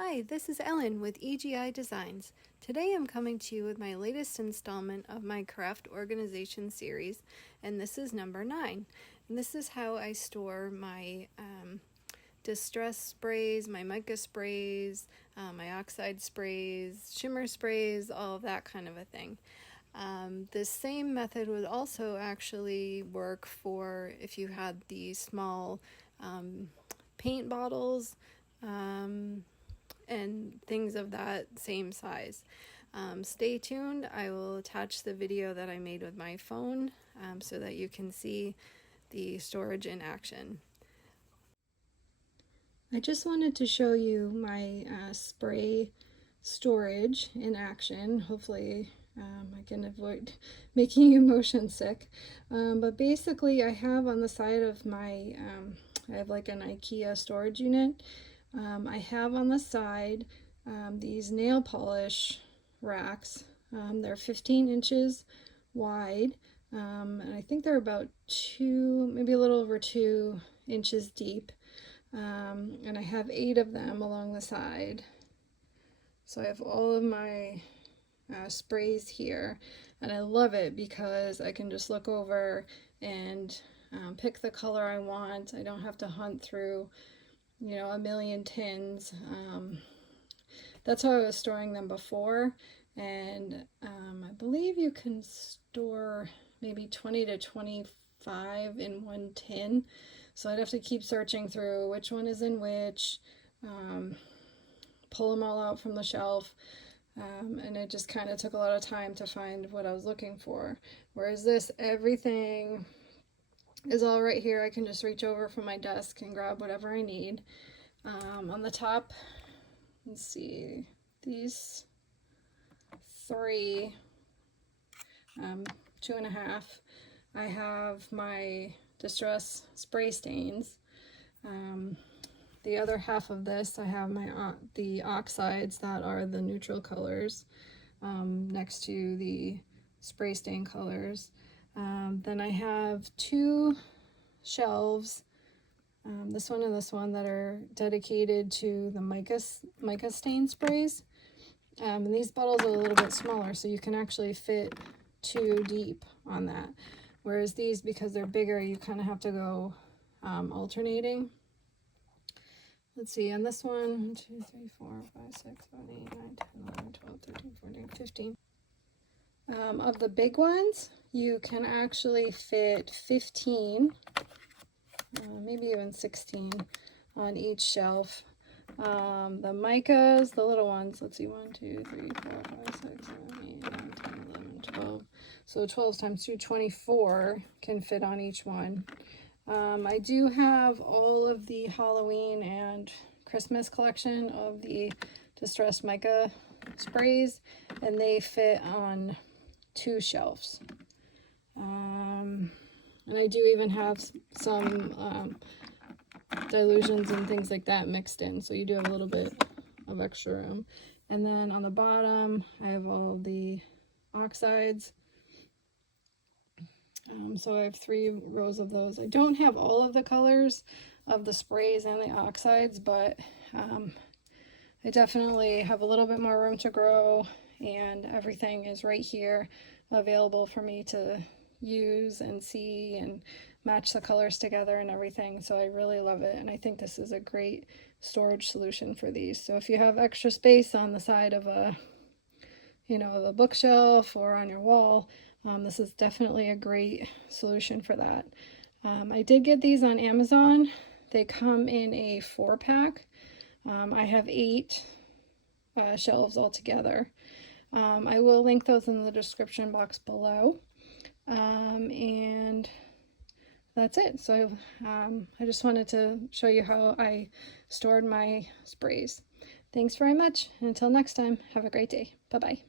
Hi, this is Ellen with EGI Designs. Today I'm coming to you with my latest installment of my craft organization series, and this is number 9. And this is how I store my distress sprays, my mica sprays, my oxide sprays, shimmer sprays, all of that kind of a thing. This same method would also actually work for if you had the small paint bottles, and things of that same size. Stay tuned. I will attach the video that I made with my phone so that you can see the storage in action. I just wanted to show you my spray storage in action. Hopefully I can avoid making you motion sick. But basically I have on the side of my, I have like an IKEA storage unit. I have on the side these nail polish racks. They're 15 inches wide, and I think they're about 2, maybe a little over 2 inches deep. And I have 8 of them along the side. So I have all of my sprays here, and I love it because I can just look over and pick the color I want. I don't have to hunt through a million tins. That's how I was storing them before, and I believe you can store maybe 20 to 25 in one tin, so I'd have to keep searching through which one is in which, pull them all out from the shelf, and it just kind of took a lot of time to find what I was looking for. Whereas this, everything is all right here. I can just reach over from my desk and grab whatever I need. On the top, let's see, these 3, 2.5, I have my distress spray stains. The other half of this, I have my the oxides that are the neutral colors next to the spray stain colors. Then I have 2 shelves, this one and this one, that are dedicated to the mica stain sprays. And these bottles are a little bit smaller, so you can actually fit 2 deep on that. Whereas these, because they're bigger, you kind of have to go alternating. Let's see, on this one, 1, 2, 3, 4, 5, 6, 7, 8, 9, 10, 11, 12, 13, 14, 15. Of the big ones, you can actually fit 15, maybe even 16 on each shelf. The micas, the little ones, let's see, 1, 2, 3, 4, 5, 6, 7, 8, 9, 10, 11, 12. So 12 times 2, 24 can fit on each one. I do have all of the Halloween and Christmas collection of the distressed mica sprays, and they fit on 2 shelves. And I do even have some dilutions and things like that mixed in, so you do have a little bit of extra room. And then on the bottom, I have all the oxides. So I have 3 rows of those. I don't have all of the colors of the sprays and the oxides, but I definitely have a little bit more room to grow, and everything is right here available for me to use and see and match the colors together and everything. So I really love it, and I think this is a great storage solution for these. So if you have extra space on the side of a a bookshelf or on your wall, this is definitely a great solution for that. I did get these on Amazon. They come in a 4-pack. I have 8 shelves altogether. I will link those in the description box below. And that's it. So I just wanted to show you how I stored my sprays. Thanks very much. And until next time, have a great day. Bye-bye.